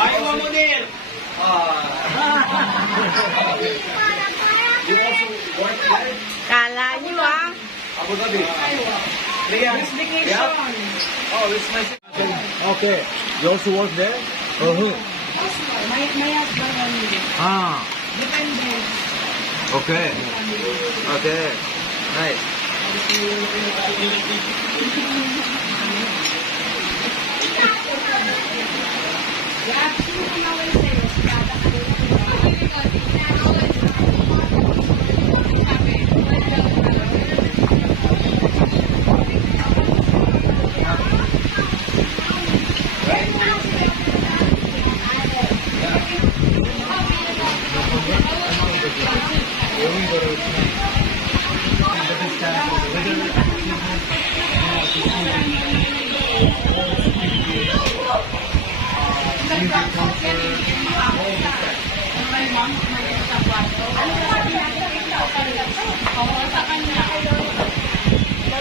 Ayaw mo din. Kala nyo Abu Dhabi. It's vacation. Oh, it's my. Okay. You also work there? Uh-huh. My husband only. Ah. Dependent. Okay. Okay. Nice.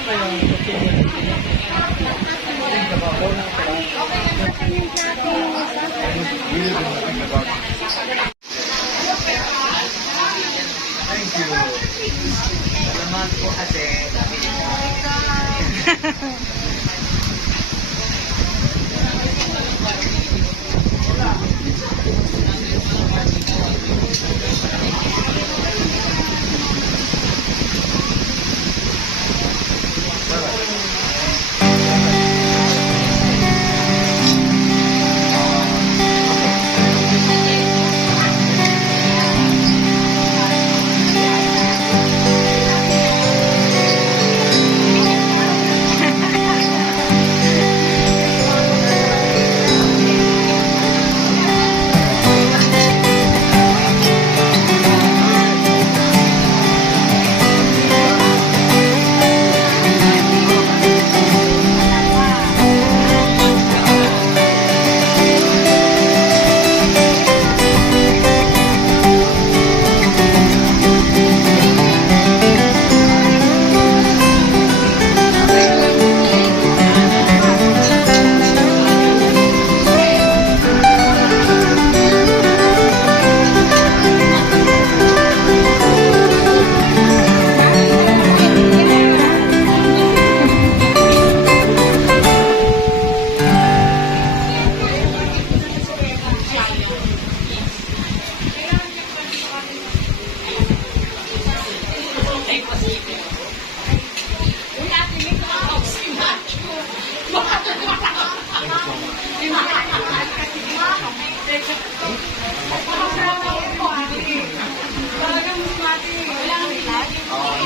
Thank you. Salamat po kasi.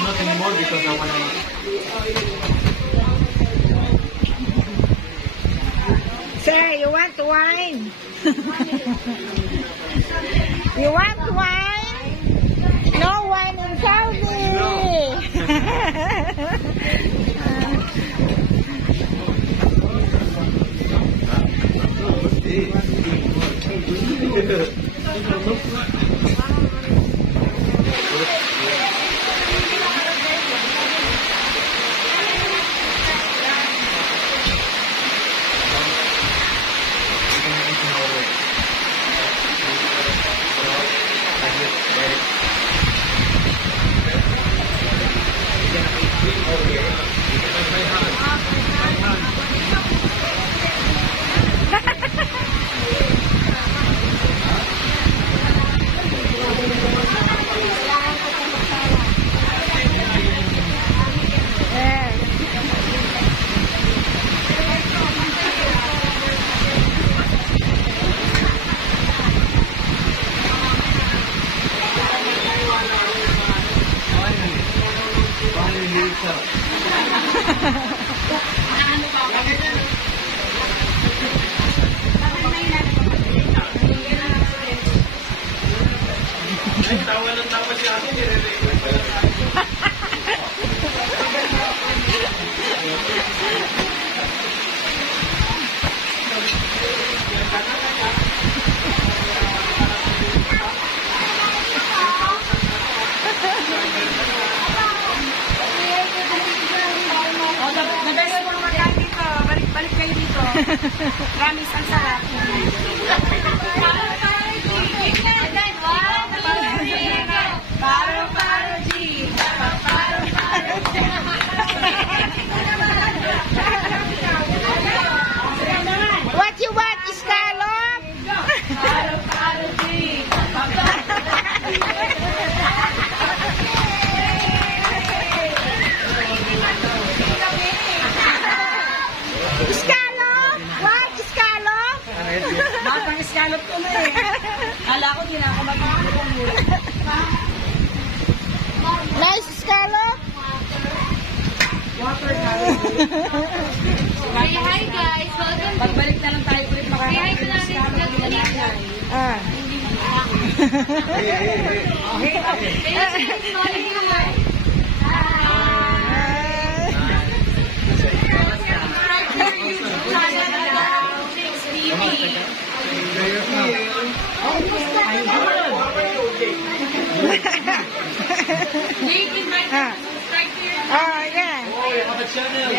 Not anymore because I want to. Sir, you want wine? You want wine? No wine in Tawa ng tawa si akin. Promise, ang sarap. What you want, Scallop? Scallop? What? Scallop? Batang scallop ko na eh. Kala ko di na ako magkakaroon mula. Nice scallop? Water na. Say hi guys, welcome to Pagbalik na lang tayo ulit Say hi makakakaroon to ng namin scallop. vlog Di ba ulit. lang? Ah. Okay, okay. Oh, yeah. Oh, you have a channel.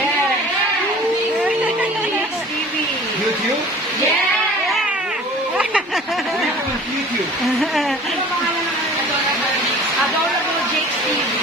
TV. YouTube? YouTube. Adorable Jake's TV.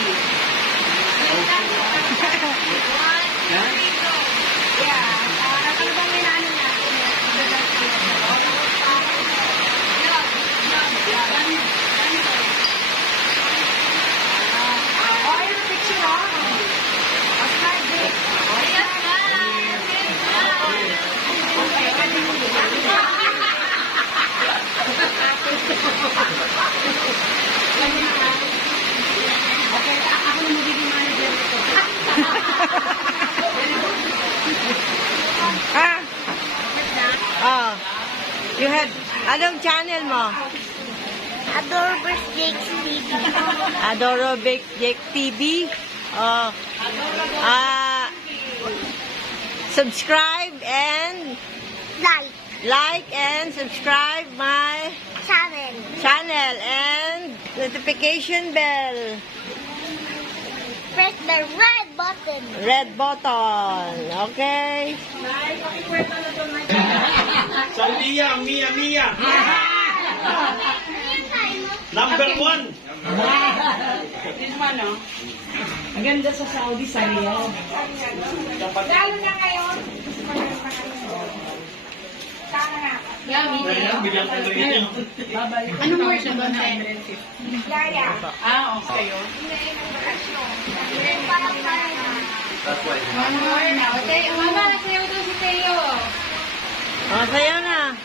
Ah. Oh. You have, anong channel mo? Adorable Jake's TV. Adorable Jake TV. Oh. Subscribe and Like and subscribe my channel. and notification bell. Press the red button. Red button. Okay? Sandia, Mia. Number 1. This one, no? Ang ganda sa Saudi, sa Riyadh. Lalo na ngayon. Bigyan ko rin. Babalik. Ano more siya doon? Ah, okay. That's why. One more na. Mama, nasayaw doon si Teo. Oh, sayo na.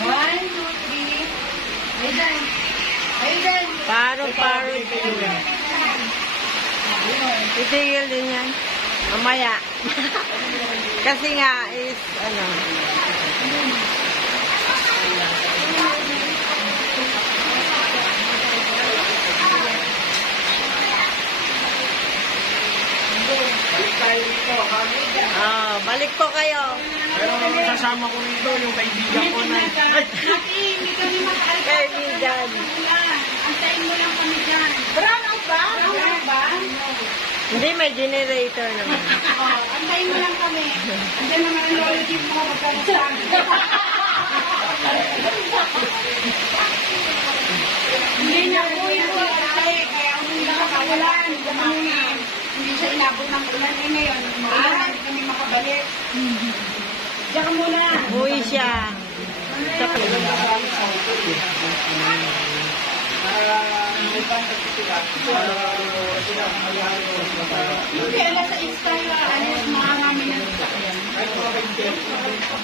1, 2, 3. Ayun. Paro. Titigil din yan. Mamaya. Kasi nga is, ano. Balik po kayo. Pero kasama ko nito yung kaibigan ko na. Kaibigan. Antayin mo lang kami dyan. Brown out ba? Hindi, may generator naman. Antayin mo lang kami. Andiyan naman ang lolo team mo magkamustahan. Hindi niya po yung kasi kaya hindi nakakawalan. Hindi siya inabot ng ulan. Eh ngayon, hindi kami makabalik. Diyan ka muna. Uwi siya. Sa Hindi, alas sa Insta, alas mga namin ng sasakyan.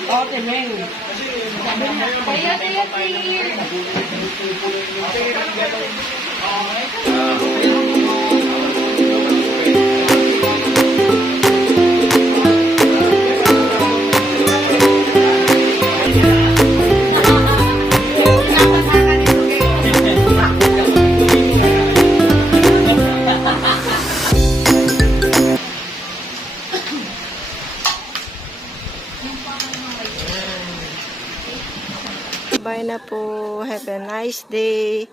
Okay, men. Kaya here. Bye na po. Have a nice day.